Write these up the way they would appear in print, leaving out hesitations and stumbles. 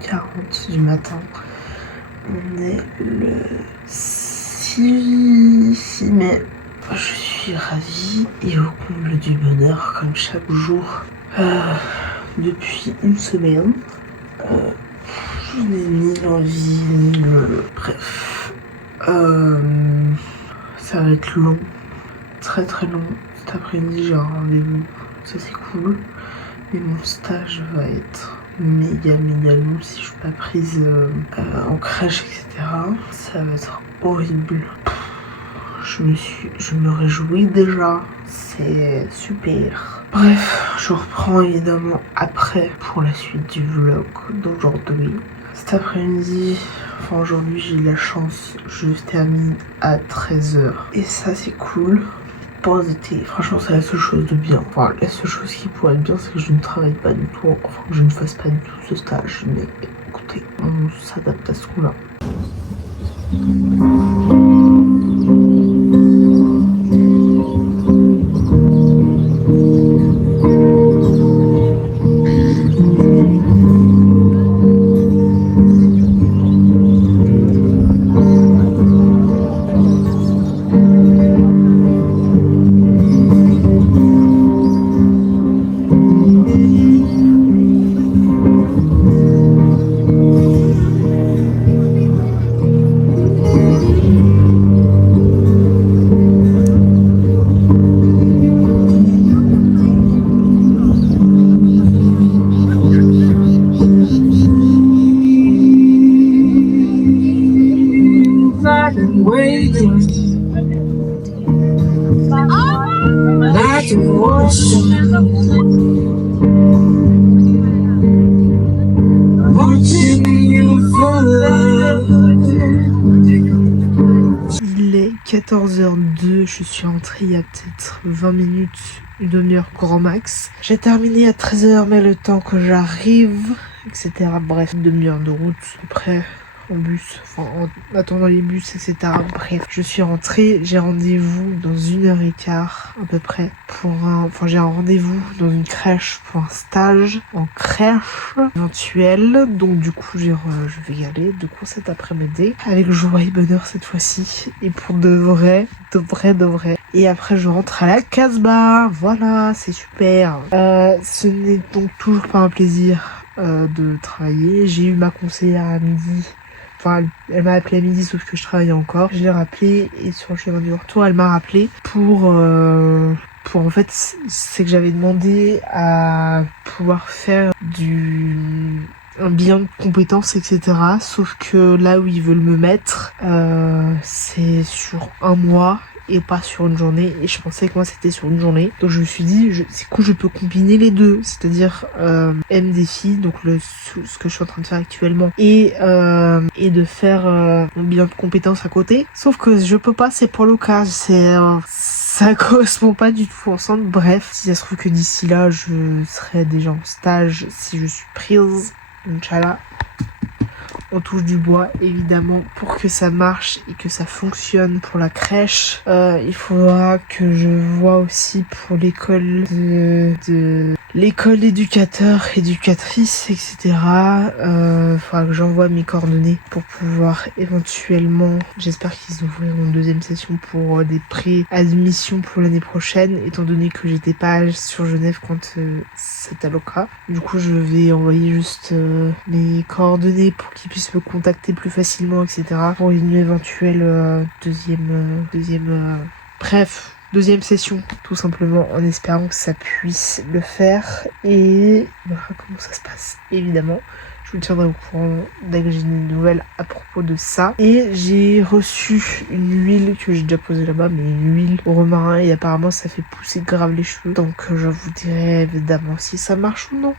9h40 du matin. On est le 6 mai. Je suis ravie et au comble du bonheur comme chaque jour. Depuis une semaine. Je n'ai ni l'envie ni le... Bref. Ça va être long. Très très long. Cet après-midi j'ai un rendez-vous. Ça c'est cool. Mais mon stage va être méga long si je suis pas prise en crèche, etc. Ça va être horrible. Je me réjouis déjà. C'est super. Bref, je reprends évidemment après pour la suite du vlog d'aujourd'hui. Cet après-midi, enfin aujourd'hui j'ai de la chance, je termine à 13h. Et ça c'est cool. Positif. Franchement c'est la seule chose de bien. Enfin la seule chose qui pourrait être bien c'est que je ne travaille pas du tout, enfin que je ne fasse pas du tout ce stage. Mais écoutez, on s'adapte à ce coup-là. Il est 14h02, je suis entrée il y a peut-être 20 minutes, une demi-heure grand max. J'ai terminé à 13h mais le temps que j'arrive, etc. Bref, une demi-heure de route après. En bus, enfin en attendant les bus, etc. Bref, je suis rentrée, j'ai rendez-vous dans 1h15 à peu près pour j'ai un rendez-vous dans une crèche pour un stage en crèche éventuel. Donc du coup, je vais y aller du coup cet après-midi avec joie et bonheur cette fois-ci et pour de vrai. Et après, je rentre à la Casbah. Voilà, c'est super. Ce n'est donc toujours pas un plaisir de travailler. J'ai eu ma conseillère à midi. Enfin, elle m'a appelé à midi, sauf que je travaillais encore. Je l'ai rappelé et sur le chemin du retour, elle m'a rappelé pour en fait, c'est que j'avais demandé à pouvoir faire un bilan de compétences, etc. Sauf que là où ils veulent me mettre, c'est sur un mois et pas sur une journée, et je pensais que moi c'était sur une journée, donc je me suis dit c'est cool, je peux combiner les deux, c'est-à-dire MDFI, donc ce que je suis en train de faire actuellement, et de faire mon bilan de compétences à côté, sauf que je peux pas, c'est pour l'occasion, ça correspond pas du tout ensemble. Bref, si ça se trouve que d'ici là je serai déjà en stage si je suis prise, Inch'Allah. On touche du bois évidemment pour que ça marche et que ça fonctionne pour la crèche. Il faudra que je vois aussi pour l'école de l'école éducatrice, etc. Faudra que j'envoie mes coordonnées pour pouvoir éventuellement, j'espère qu'ils ouvriront une deuxième session pour des pré-admissions pour l'année prochaine, étant donné que j'étais pas sur Genève quand c'était le cas. Du coup, je vais envoyer juste mes coordonnées pour qu'ils puissent me contacter plus facilement, etc. pour une éventuelle deuxième session, tout simplement, en espérant que ça puisse le faire. Et voilà comment ça se passe, évidemment. Je vous tiendrai au courant dès que j'ai des nouvelles à propos de ça. Et j'ai reçu une huile que j'ai déjà posée là-bas, mais une huile au romarin, et apparemment ça fait pousser grave les cheveux. Donc je vous dirai évidemment si ça marche ou non.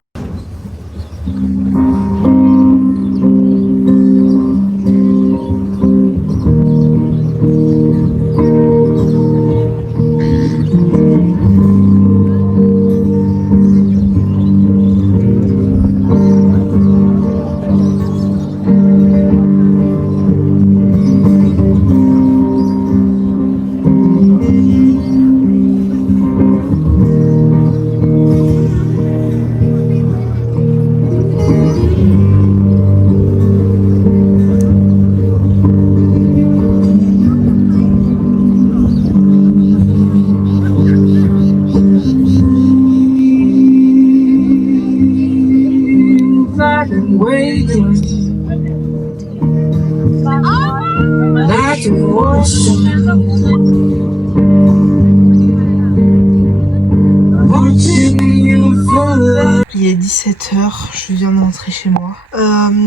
Il est 17h, je viens de rentrer chez moi.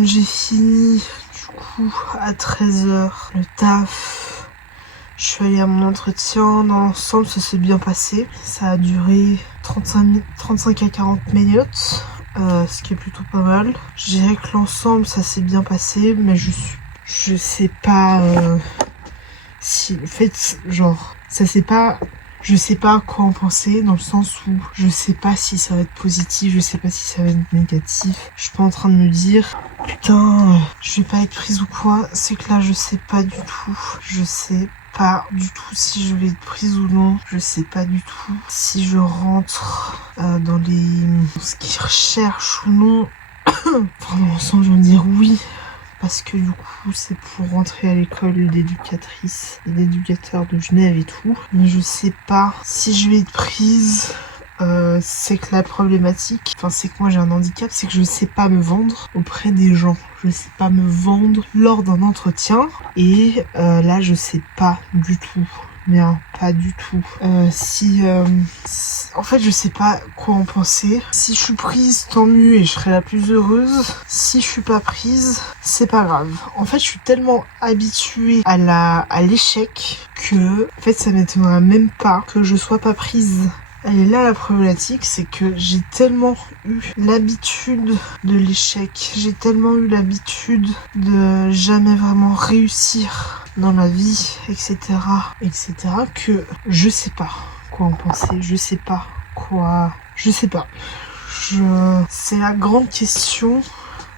J'ai fini du coup à 13h le taf. Je suis allée à mon entretien. Dans l'ensemble, ça s'est bien passé. Ça a duré 35 à 40 minutes, ce qui est plutôt pas mal. Je dirais que l'ensemble, ça s'est bien passé, mais je sais pas si... En fait, genre, ça c'est pas... Je sais pas quoi en penser, dans le sens où je sais pas si ça va être positif, je sais pas si ça va être négatif. Je suis pas en train de me dire, putain, je vais pas être prise ou quoi. C'est que là, je sais pas du tout. Je sais pas du tout si je vais être prise ou non. Je sais pas du tout si je rentre dans ce qu'ils recherchent ou non. Enfin, dans l'ensemble, je vais me dire oui. Parce que du coup, c'est pour rentrer à l'école d'éducatrice et d'éducateur de Genève et tout. Mais je sais pas si je vais être prise. C'est que la problématique, enfin c'est que moi j'ai un handicap, c'est que je sais pas me vendre auprès des gens. Je sais pas me vendre lors d'un entretien. Et là, je sais pas du tout. Mais pas du tout. En fait, je sais pas quoi en penser. Si je suis prise, tant mieux et je serai la plus heureuse. Si je suis pas prise, c'est pas grave. En fait, je suis tellement habituée à l'échec que, en fait, ça m'étonnerait même pas que je sois pas prise. Et là, la problématique, c'est que j'ai tellement eu l'habitude de l'échec. J'ai tellement eu l'habitude de jamais vraiment réussir dans la vie, etc., etc., que je sais pas quoi en penser. Je sais pas quoi... Je sais pas. C'est la grande question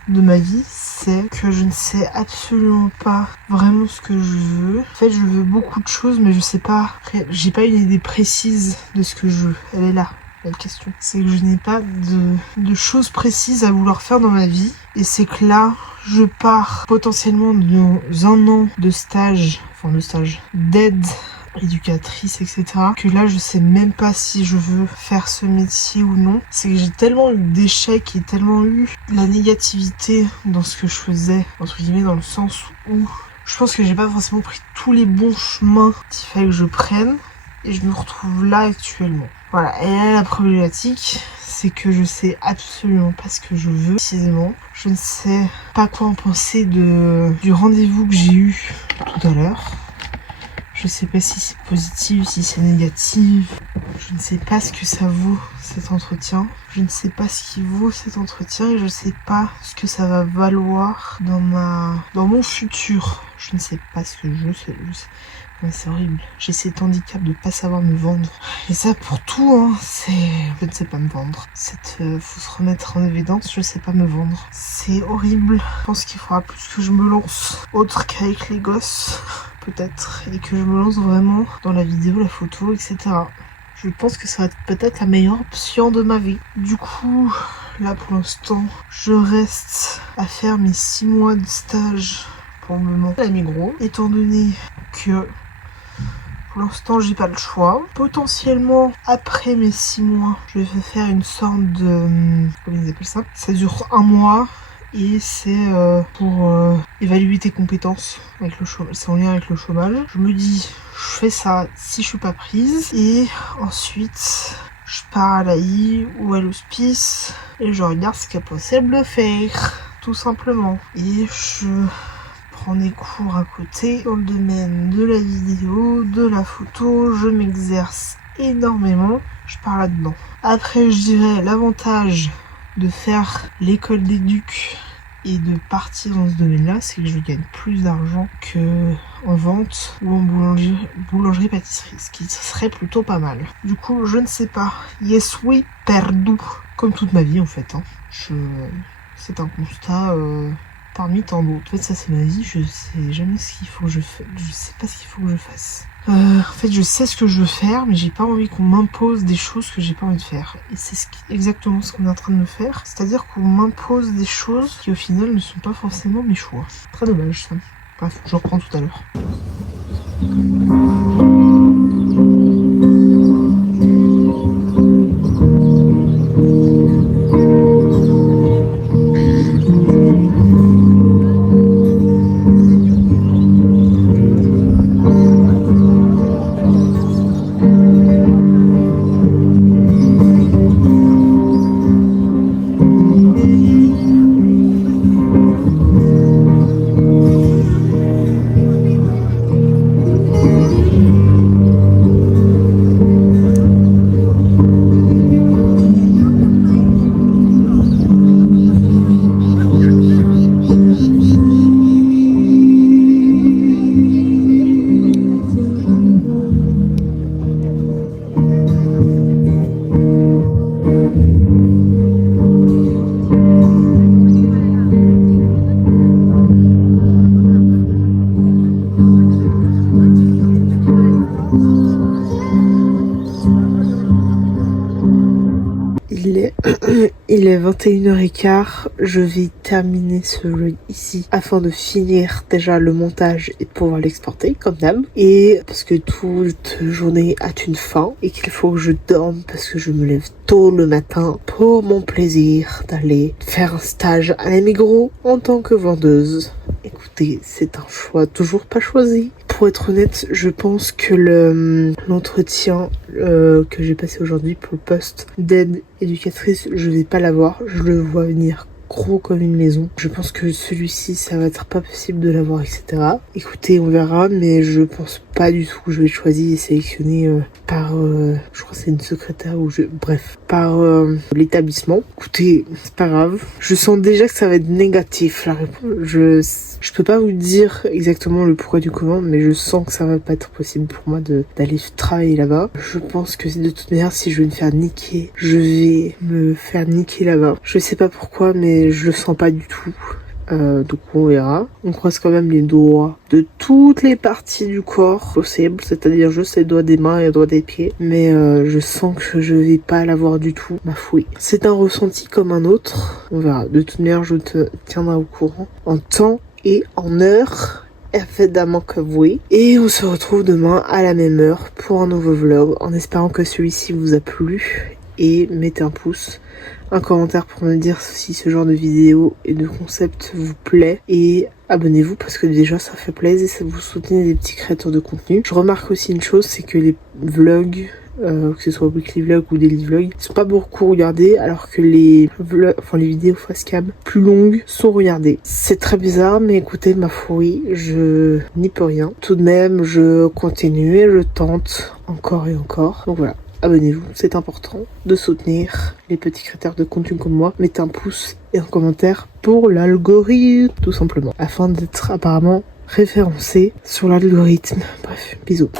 de ma vie, c'est que je ne sais absolument pas vraiment ce que je veux. En fait, je veux beaucoup de choses, mais je sais pas. J'ai pas une idée précise de ce que je veux. Elle est là, la question. C'est que je n'ai pas de choses précises à vouloir faire dans ma vie. Et c'est que là, je pars potentiellement dans un an de stage, d'aide éducatrice, etc., que là je sais même pas si je veux faire ce métier ou non. C'est que j'ai tellement eu d'échecs et tellement eu la négativité dans ce que je faisais, entre guillemets, dans le sens où je pense que j'ai pas forcément pris tous les bons chemins qu'il fallait que je prenne, et je me retrouve là actuellement. Voilà, et là la problématique, c'est que je sais absolument pas ce que je veux précisément. Je ne sais pas quoi en penser du rendez-vous que j'ai eu tout à l'heure. Je sais pas si c'est positif, si c'est négatif. Je ne sais pas ce que ça vaut cet entretien. Je ne sais pas ce qu'il vaut cet entretien et je sais pas ce que ça va valoir dans mon futur. Je ne sais pas ce que je sais. Ouais, c'est horrible. J'ai cet handicap de pas savoir me vendre. Et ça pour tout, hein, je ne sais pas me vendre. Faut se remettre en évidence, je sais pas me vendre. C'est horrible. Je pense qu'il faudra plus que je me lance autre qu'avec les gosses, peut-être, et que je me lance vraiment dans la vidéo, la photo, etc. Je pense que ça va être peut-être la meilleure option de ma vie. Du coup, là pour l'instant, je reste à faire mes 6 mois de stage pour le moment à la Migros, étant donné que pour l'instant j'ai pas le choix. Potentiellement après mes 6 mois, je vais faire une sorte de... comment ils appellent ça? Ça dure 1 mois. Et c'est pour évaluer tes compétences avec le chômage. C'est en lien avec le chômage. Je me dis, je fais ça si je suis pas prise. Et ensuite, je pars à l'AI ou à l'hospice et je regarde ce qu'il est possible de faire, tout simplement. Et je prends des cours à côté dans le domaine de la vidéo, de la photo. Je m'exerce énormément. Je pars là-dedans. Après, je dirais l'avantage de faire l'école d'éduc et de partir dans ce domaine-là, c'est que je gagne plus d'argent que en vente ou en boulangerie-pâtisserie, ce qui serait plutôt pas mal. Du coup, je ne sais pas. Yes, oui, perdu. Comme toute ma vie, en fait. Hein. C'est un constat parmi tant d'autres. En fait, ça, c'est ma vie. Je sais jamais ce qu'il faut que je fasse. Je sais pas ce qu'il faut que je fasse. En fait, je sais ce que je veux faire, mais j'ai pas envie qu'on m'impose des choses que j'ai pas envie de faire. Et c'est exactement ce qu'on est en train de me faire. C'est-à-dire qu'on m'impose des choses qui, au final, ne sont pas forcément mes choix. Très dommage, ça. Bref, je reprends tout à l'heure. Il est 21h15, je vais terminer ce vlog ici afin de finir déjà le montage et de pouvoir l'exporter comme d'hab. Et parce que toute journée a une fin et qu'il faut que je dorme parce que je me lève tôt le matin pour mon plaisir d'aller faire un stage à la Migros en tant que vendeuse. Écoutez, c'est un choix toujours pas choisi. Pour être honnête, je pense que l'entretien que j'ai passé aujourd'hui pour le poste d'aide éducatrice, je vais pas l'avoir. Je le vois venir gros comme une maison. Je pense que celui-ci, ça va être pas possible de l'avoir, etc. Écoutez, on verra, mais je pense pas du tout que je vais choisir et sélectionner par, je crois que c'est une secrétaire bref, par l'établissement. Écoutez, c'est pas grave. Je sens déjà que ça va être négatif, la réponse. Je peux pas vous dire exactement le pourquoi du comment, mais je sens que ça va pas être possible pour moi d'aller travailler là-bas. Je pense que de toute manière, si je vais me faire niquer, je vais me faire niquer là-bas. Je sais pas pourquoi, mais je le sens pas du tout. Donc on verra. On croise quand même les doigts de toutes les parties du corps possibles, c'est-à-dire juste les doigts des mains et les doigts des pieds. Mais je sens que je vais pas l'avoir du tout, ma fouille. C'est un ressenti comme un autre. On verra. De toute manière, je te tiendrai au courant en temps et en heure. Évidemment que oui. Et on se retrouve demain à la même heure pour un nouveau vlog, en espérant que celui-ci vous a plu. Et mettez un pouce, un commentaire pour me dire si ce genre de vidéo et de concept vous plaît. Et abonnez-vous parce que déjà ça fait plaisir et ça vous soutenez des petits créateurs de contenu. Je remarque aussi une chose, c'est que les vlogs, que ce soit weekly vlog ou daily vlog, sont pas beaucoup regardés alors que les vlogs, enfin les vidéos facecam plus longues sont regardées. C'est très bizarre, mais écoutez, ma foi, je n'y peux rien. Tout de même, je continue et je tente encore et encore. Donc voilà. Abonnez-vous, c'est important de soutenir les petits créateurs de contenu comme moi. Mettez un pouce et un commentaire pour l'algorithme, tout simplement, afin d'être apparemment référencé sur l'algorithme. Bref, bisous.